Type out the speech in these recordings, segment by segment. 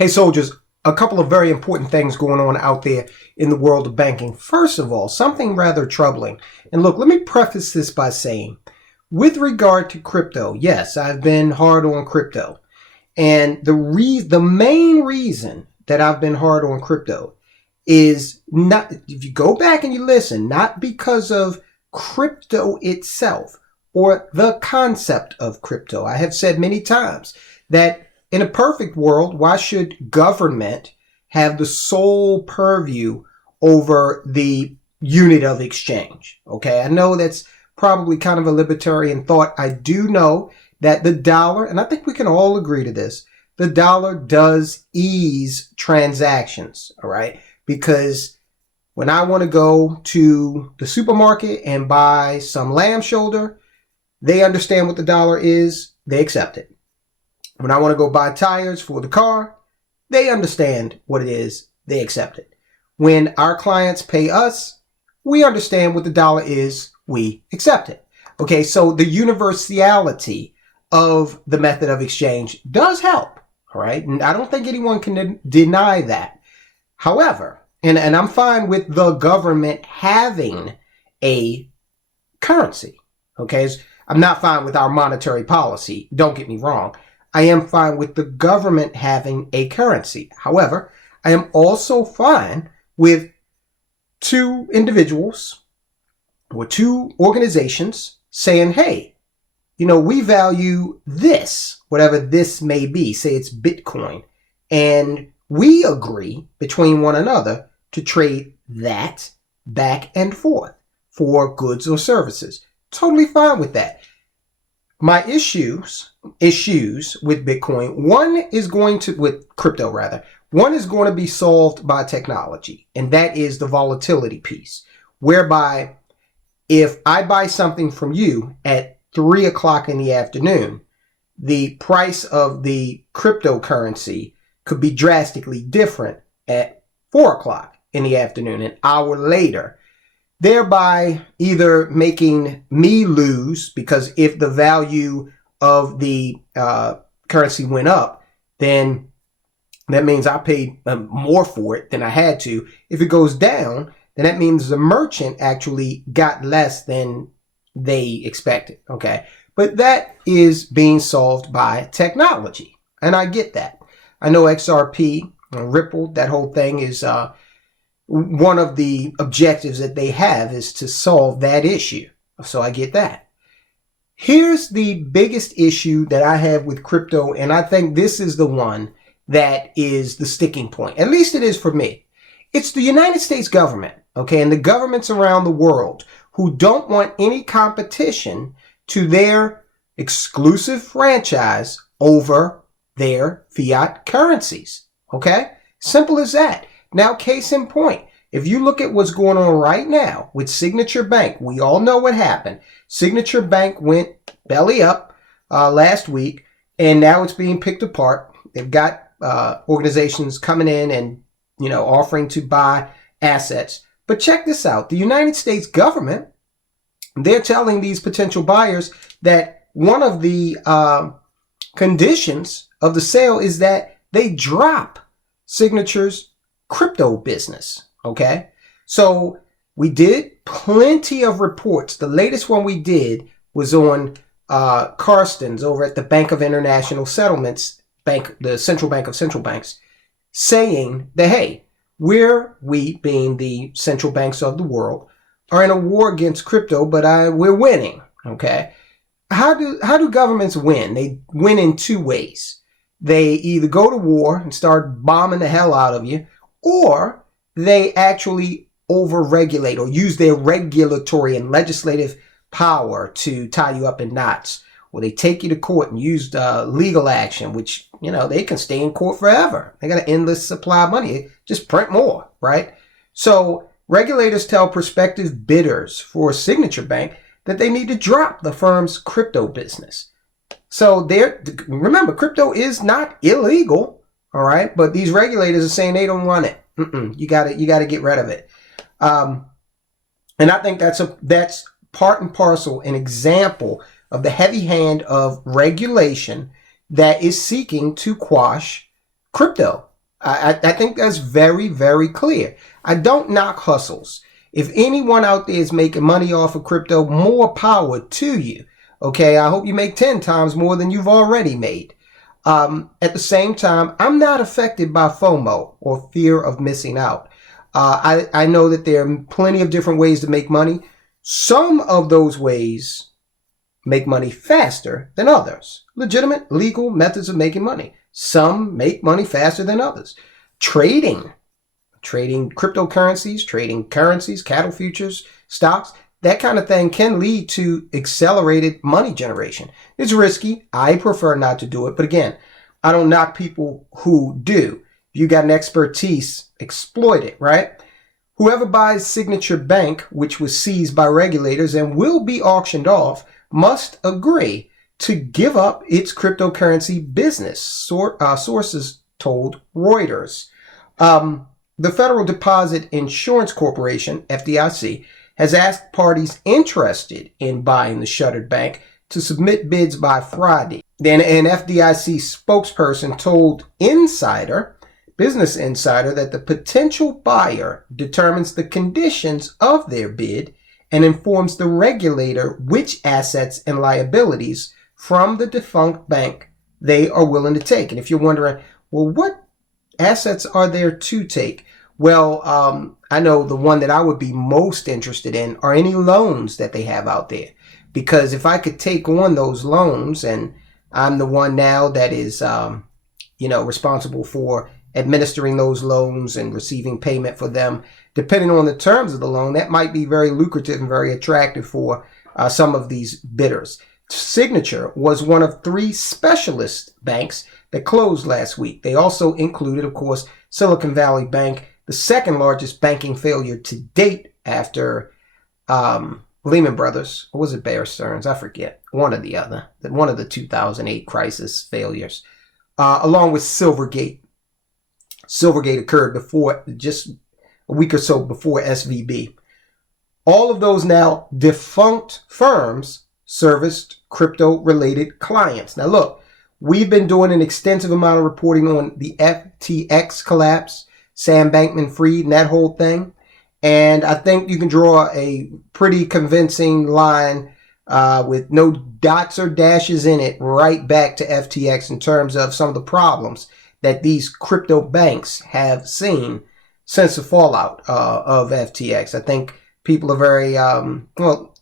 Hey, soldiers, a couple of very important things going on out there in the world of banking. First of all, something rather troubling. And look, let me preface this by saying, with regard to crypto, yes, I've been hard on crypto. And the main reason that I've been hard on crypto is not, if you go back and you listen, not because of crypto itself or the concept of crypto. I have said many times that in a perfect world, why should government have the sole purview over the unit of exchange? Okay, I know that's probably kind of a libertarian thought. I do know that the dollar, and I think we can all agree to this, the dollar does ease transactions, all right? Because when I want to go to the supermarket and buy some lamb shoulder, they understand what the dollar is, they accept it. When I want to go buy tires for the car, they understand what it is, they accept it. When our clients pay us, we understand what the dollar is, we accept it. Okay, so the universality of the method of exchange does help, all right? And I don't think anyone can deny that. However, and I'm fine with the government having a currency, okay? I'm not fine with our monetary policy, don't get me wrong. I am fine with the government having a currency. However, I am also fine with two individuals or two organizations saying, hey, you know, we value this, whatever this may be, say it's Bitcoin, and we agree between one another to trade that back and forth for goods or services. Totally fine with that. My issues with Bitcoin, with crypto rather, one is going to be solved by technology, and that is the volatility piece, whereby if I buy something from you at 3 o'clock in the afternoon, the price of the cryptocurrency could be drastically different at 4 o'clock in the afternoon, an hour later, thereby either making me lose, because if the value of the currency went up, then that means I paid more for it than I had to. If it goes down, then that means the merchant actually got less than they expected, okay? But that is being solved by technology, and I get that. I know XRP, Ripple, that whole thing is one of the objectives that they have is to solve that issue. So I get that. Here's the biggest issue that I have with crypto, and I think this is the one that is the sticking point. At least it is for me. It's the United States government, okay, and the governments around the world who don't want any competition to their exclusive franchise over their fiat currencies, okay? Simple as that. Now, case in point, if you look at what's going on right now with Signature Bank, we all know what happened. Signature Bank went belly up last week, and now it's being picked apart. They've got organizations coming in and, you know, offering to buy assets. But check this out. The United States government, they're telling these potential buyers that one of the conditions of the sale is that they drop Signature's crypto business, okay? So we did plenty of reports. The latest one we did was on Carstens over at the Bank of International Settlements, the central bank of central banks, saying that, hey, we being the central banks of the world, are in a war against crypto, but we're winning, okay? How do governments win? They win in two ways. They either go to war and start bombing the hell out of you, or they actually over-regulate or use their regulatory and legislative power to tie you up in knots. Or they take you to court and use legal action, which, you know, they can stay in court forever. They got an endless supply of money. Just print more, right? So regulators tell prospective bidders for Signature Bank that they need to drop the firm's crypto business. So remember, crypto is not illegal, all right? But these regulators are saying they don't want it. You got to get rid of it. And I think that's part and parcel, an example of the heavy hand of regulation that is seeking to quash crypto. I think that's very, very clear. I don't knock hustles. If anyone out there is making money off of crypto, more power to you. Okay, I hope you make 10 times more than you've already made. At the same time, I'm not affected by FOMO or fear of missing out. I know that there are plenty of different ways to make money. Some of those ways make money faster than others. Legitimate, legal methods of making money. Some make money faster than others. Trading cryptocurrencies, trading currencies, cattle futures, stocks, that kind of thing can lead to accelerated money generation. It's risky. I prefer not to do it. But again, I don't knock people who do. If you got an expertise, exploit it, right? Whoever buys Signature Bank, which was seized by regulators and will be auctioned off, must agree to give up its cryptocurrency business, sources told Reuters. The Federal Deposit Insurance Corporation, FDIC, has asked parties interested in buying the shuttered bank to submit bids by Friday. Then an FDIC spokesperson told Business Insider, that the potential buyer determines the conditions of their bid and informs the regulator which assets and liabilities from the defunct bank they are willing to take. And if you're wondering, well, what assets are there to take? Well, I know the one that I would be most interested in are any loans that they have out there. Because if I could take on those loans, and I'm the one now that is, responsible for administering those loans and receiving payment for them, depending on the terms of the loan, that might be very lucrative and very attractive for some of these bidders. Signature was one of 3 specialist banks that closed last week. They also included, of course, Silicon Valley Bank, the second largest banking failure to date after Lehman Brothers, or was it Bear Stearns? I forget. One or the other. One of the 2008 crisis failures, along with Silvergate. Silvergate occurred before, just a week or so before SVB. All of those now defunct firms serviced crypto-related clients. Now look, we've been doing an extensive amount of reporting on the FTX collapse, Sam Bankman-Fried, and that whole thing. And I think you can draw a pretty convincing line with no dots or dashes in it right back to FTX in terms of some of the problems that these crypto banks have seen since the fallout of FTX. I think people are very, a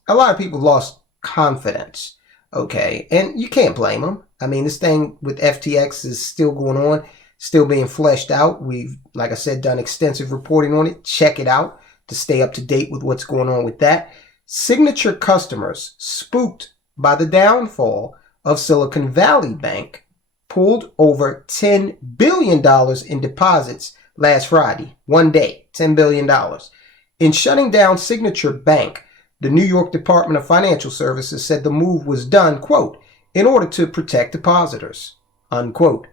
lot of people lost confidence, okay? And you can't blame them. I mean, this thing with FTX is still going on, still being fleshed out. We've, like I said, done extensive reporting on it. Check it out to stay up to date with what's going on with that. Signature customers, spooked by the downfall of Silicon Valley Bank, pulled over $10 billion in deposits last Friday. One day, $10 billion. In shutting down Signature Bank, the New York Department of Financial Services said the move was done, quote, in order to protect depositors, unquote.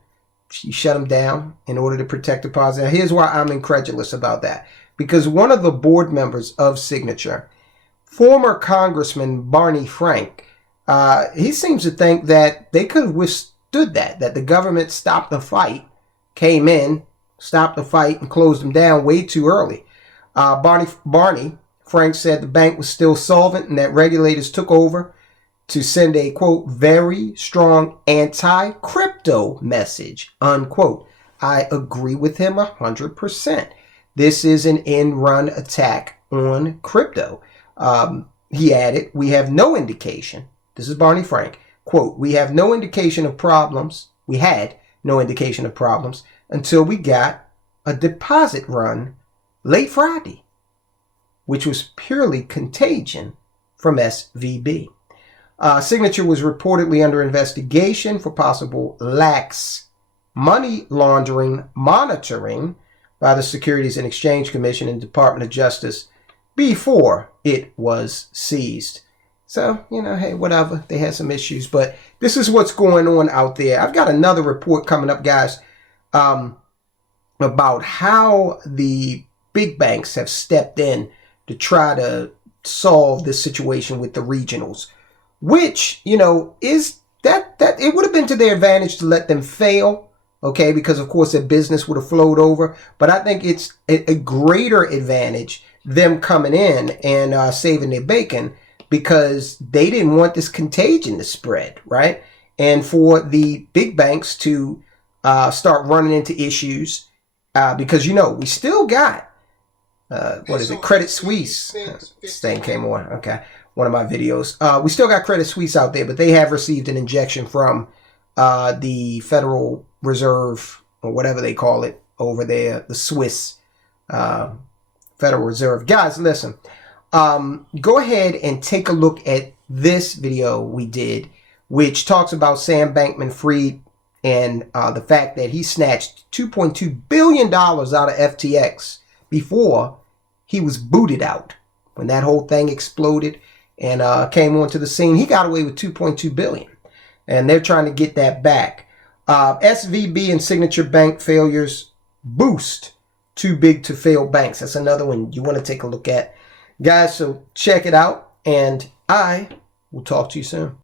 You shut them down in order to protect depositors. Now, here's why I'm incredulous about that. Because one of the board members of Signature, former Congressman Barney Frank, he seems to think that they could have withstood that the government stopped the fight, came in, stopped the fight, and closed them down way too early. Barney Frank said the bank was still solvent and that regulators took over to send a, quote, very strong anti-crypto message, unquote. I agree with him 100%. This is an end-run attack on crypto. He added, we have no indication, this is Barney Frank, quote, we have no indication of problems, we had no indication of problems until we got a deposit run late Friday, which was purely contagion from SVB. Signature was reportedly under investigation for possible lax money laundering monitoring by the Securities and Exchange Commission and Department of Justice before it was seized. So, hey, whatever. They had some issues, but this is what's going on out there. I've got another report coming up, guys, about how the big banks have stepped in to try to solve this situation with the regionals, which, is that it would have been to their advantage to let them fail, okay, because of course their business would have flowed over. But I think it's a greater advantage them coming in and saving their bacon, because they didn't want this contagion to spread, right? And for the big banks to start running into issues, because, you know, we still got, what is it, Credit Suisse. This thing came on, okay, one of my videos. We still got Credit Suisse out there, but they have received an injection from the Federal Reserve, or whatever they call it over there, the Swiss Federal Reserve. Guys, listen, go ahead and take a look at this video we did, which talks about Sam Bankman-Fried and the fact that he snatched $2.2 billion out of FTX before he was booted out. When that whole thing exploded and came onto the scene, he got away with $2.2 billion. And they're trying to get that back. SVB and Signature Bank failures boost too big to fail banks. That's another one you want to take a look at. Guys, so check it out, and I will talk to you soon.